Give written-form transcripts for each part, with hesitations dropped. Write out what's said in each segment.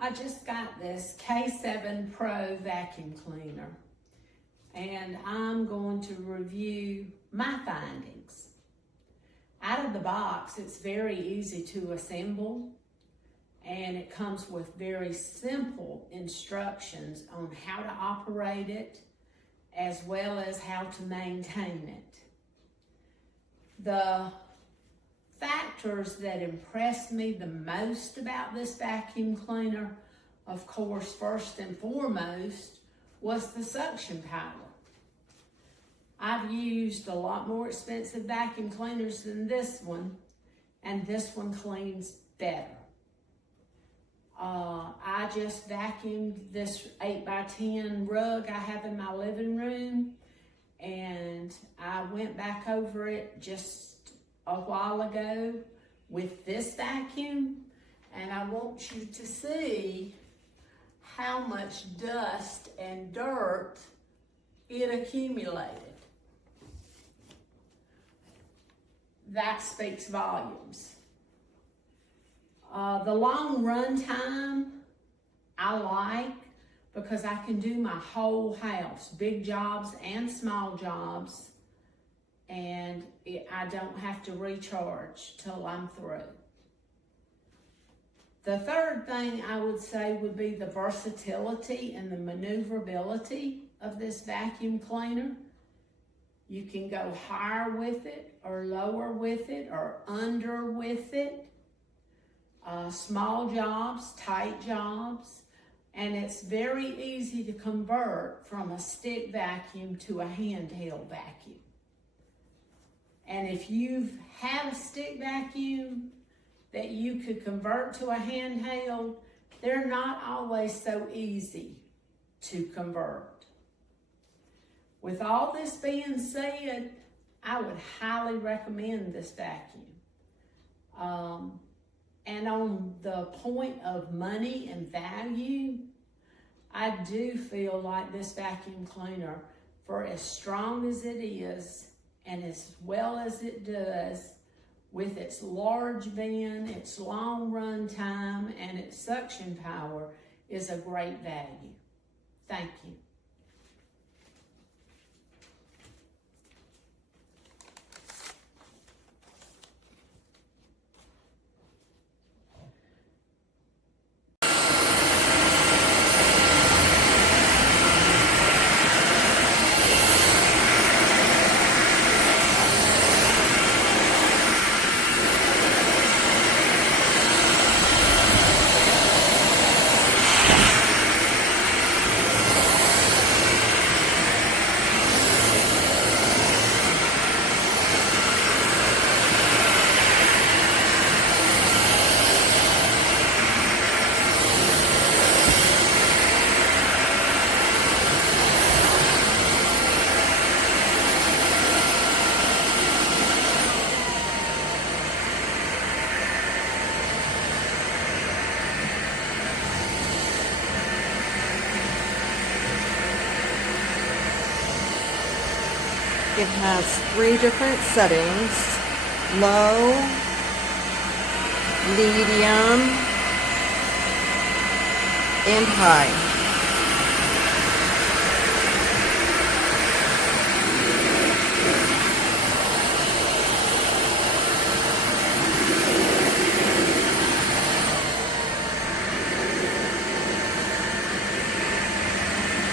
I just got this K7 Pro vacuum cleaner, and I'm going to review my findings. Out of the box, it's very easy to assemble, and it comes with very simple instructions on how to operate it, as well as how to maintain it. The factors that impressed me the most about this vacuum cleaner, of course, first and foremost, was the suction power. I've used a lot more expensive vacuum cleaners than this one, and this one cleans better. I just vacuumed this 8x10 rug I have in my living room, and I went back over it just a while ago with this vacuum, and I want you to see how much dust and dirt it accumulated. That speaks volumes. The long run time I like, because I can do my whole house, big jobs and small jobs, and I don't have to recharge till I'm through. The third thing I would say would be the versatility and the maneuverability of this vacuum cleaner. You can go higher with it, or lower with it, or under with it. Small jobs, tight jobs, and it's very easy to convert from a stick vacuum to a handheld vacuum. And if you've had a stick vacuum that you could convert to a handheld, they're not always so easy to convert. With all this being said, I would highly recommend this vacuum. And on the point of money and value, I do feel like this vacuum cleaner, for as strong as it is and as well as it does, with its large bin, its long run time, and its suction power, is a great value. Thank you. It has 3 different settings: low, medium, and high.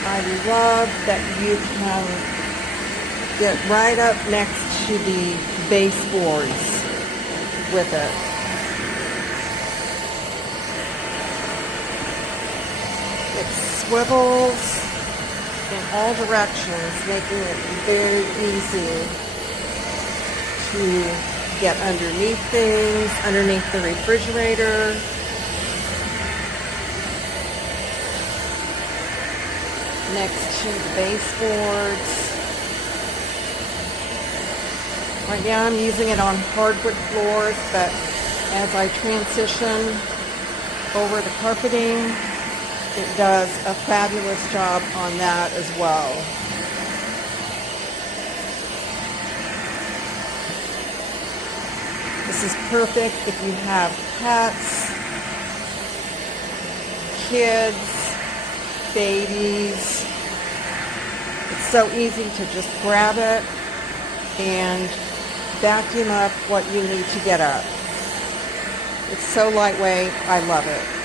I love that you can get right up next to the baseboards with it. It swivels in all directions, making it very easy to get underneath things, underneath the refrigerator. Next to the baseboards. Right now I'm using it on hardwood floors, but as I transition over to carpeting, it does a fabulous job on that as well. This is perfect if you have pets, kids, babies. It's so easy to just grab it and vacuum up what you need to get up. It's so lightweight. I love it.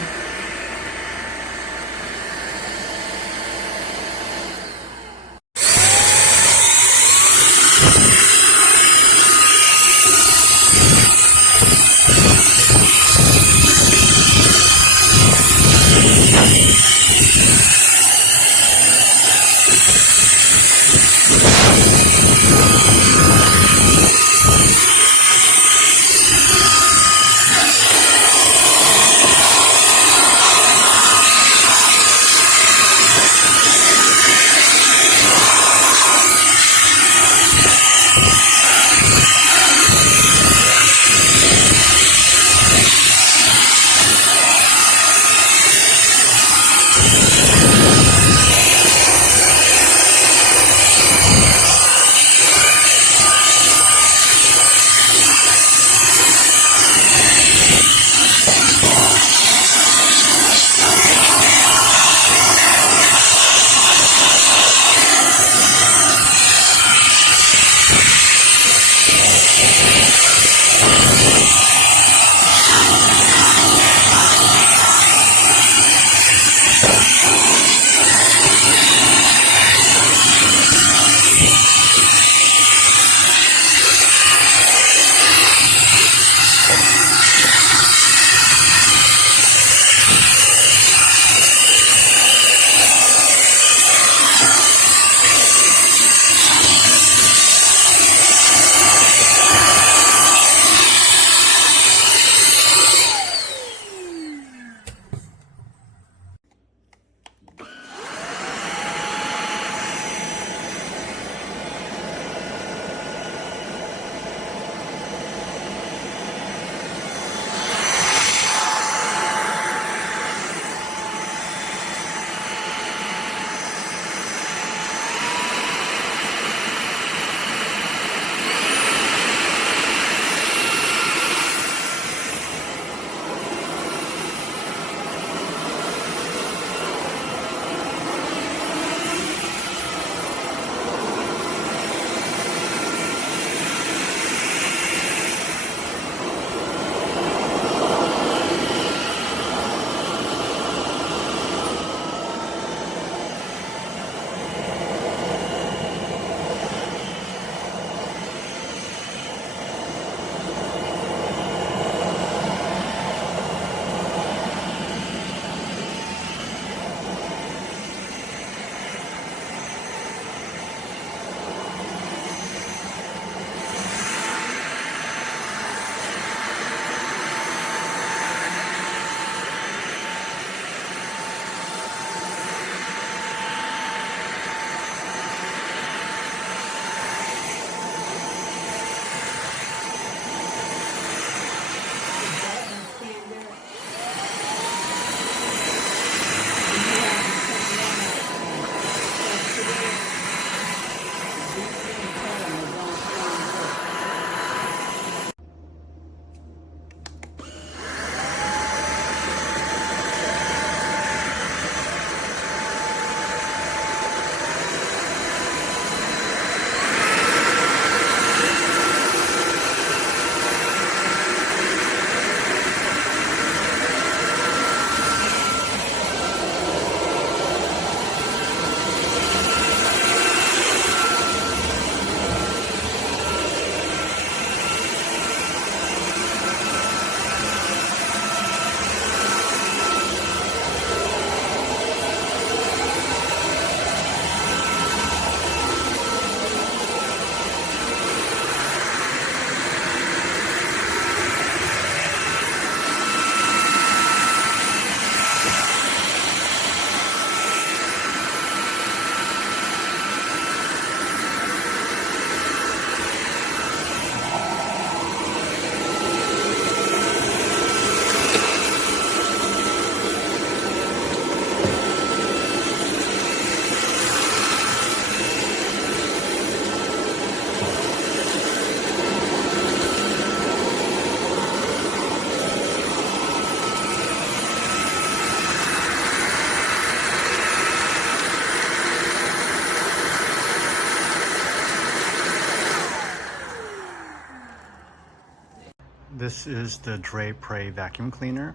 This is the drepre vacuum cleaner.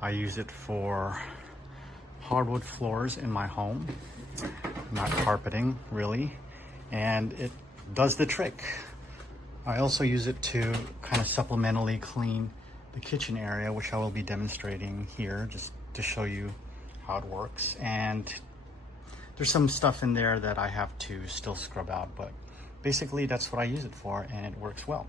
I use it for hardwood floors in my home, not carpeting really, and it does the trick. I also use it to kind of supplementally clean the kitchen area, which I will be demonstrating here just to show you how it works. And there's some stuff in there that I have to still scrub out, but basically that's what I use it for, and it works well.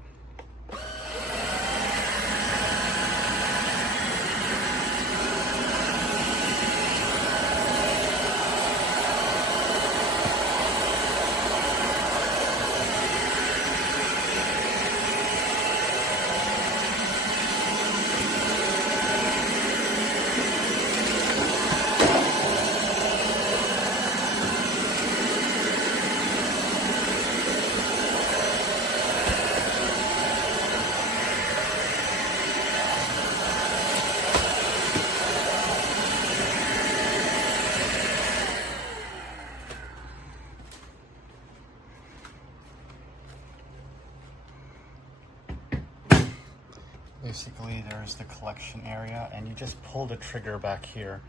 Basically, there's the collection area, and you just pull the trigger back here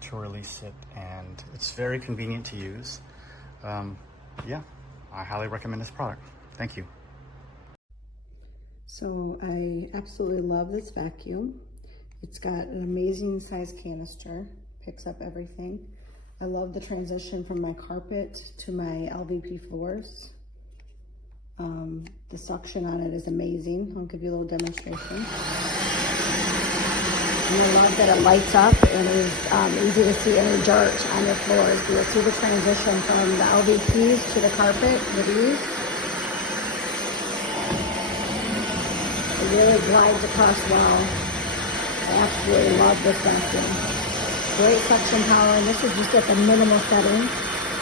to release it, and it's very convenient to use. Yeah, I highly recommend this product. Thank you. So I absolutely love this vacuum. It's got an amazing size canister, picks up everything. I love the transition from my carpet to my LVP floors. The suction on it is amazing. I'll give you a little demonstration. And I love that it lights up and is easy to see any dirt on your floors. You'll see the transition from the LVPs to the carpet with ease. It really glides across well. I absolutely love this vacuum. Great suction power, and this is just at the minimal setting.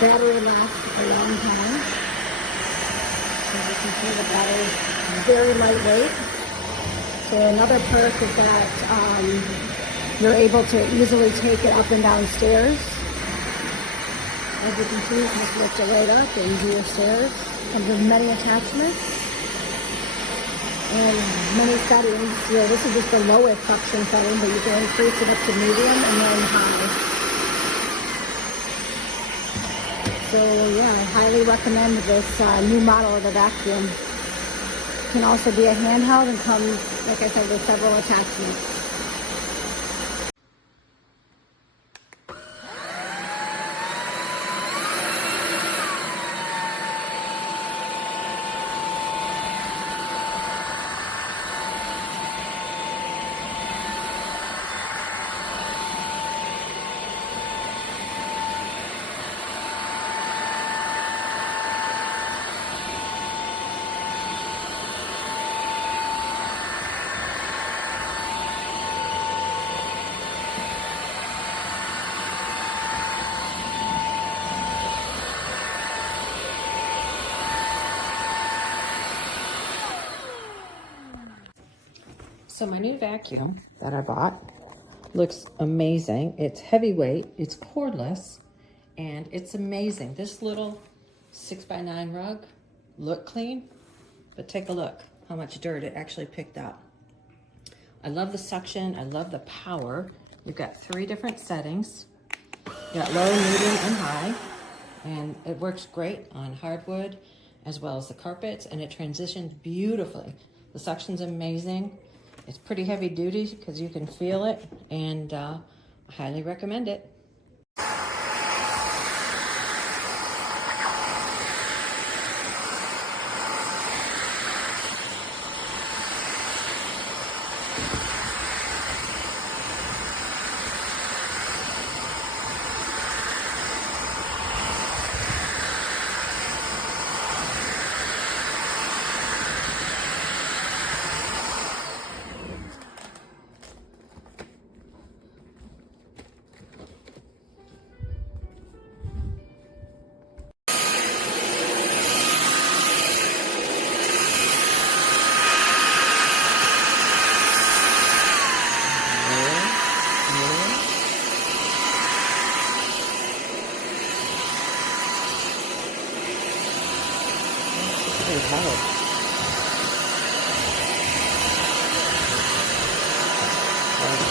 Battery lasts a long time. As you can see, the battery is very lightweight. So another perk is that you're able to easily take it up and down stairs. As you can see, you can just lift it right up and do your stairs. Comes with many attachments and many settings. This is just the lowest suction setting, but you can increase it up to medium and then high. So yeah, I highly recommend this new model of the vacuum. It can also be a handheld and comes, like I said, with several attachments. So my new vacuum that I bought looks amazing. It's heavyweight, it's cordless, and it's amazing. This little 6x9 rug look clean, but take a look how much dirt it actually picked up. I love the suction, I love the power. You've got 3 different settings. You got low, medium, and high, and it works great on hardwood as well as the carpets, and it transitions beautifully. The suction's amazing. It's pretty heavy duty because you can feel it, and I highly recommend it.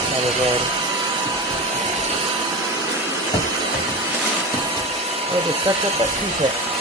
probably. Or just sucked up that Q-tip.